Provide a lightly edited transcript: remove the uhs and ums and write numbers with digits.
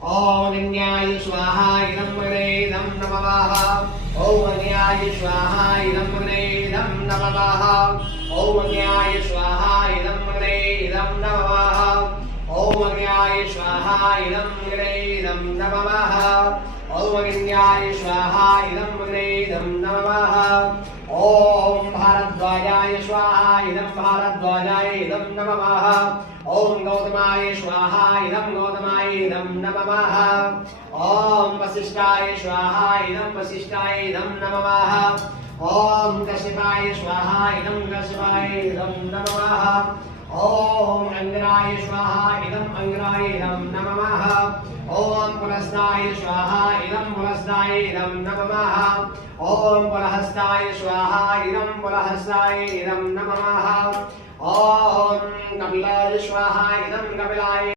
ओम अन्याय स्वाहा इदं वरेदं नमः ओम अन्याय स्वाहा इदं वरेदं नमः ओम अन्याय स्वाहा इदं वरेदं नमः ओम अन्याय स्वाहा इदं वरेदं नमः ओम अन्याय स्वाहा इदं वरेदं नमः ओम भारद्वाजाय स्वाहा इदं भारद्वाजाय इदं नमः ओम गौतमाय स्वाहा इदं गौतमाय इदं नमः ओम वसिष्ठाय स्वाहा इदं वसिष्ठाय इदं नमः ओम कश्यपाय स्वाहा इदं कश्यपाय इदं नमः ओम अंगराय स्वाहा इदं अंगराय इदं नमः ओम पुलस्ताय स्वाहा इदं पुलस्ताय इदं नमः ओम पुलहस्ताय स्वाहा इदं पुलहस्ताय इदं नमः ओम कपिलाय स्वाहा इदं कपिलाय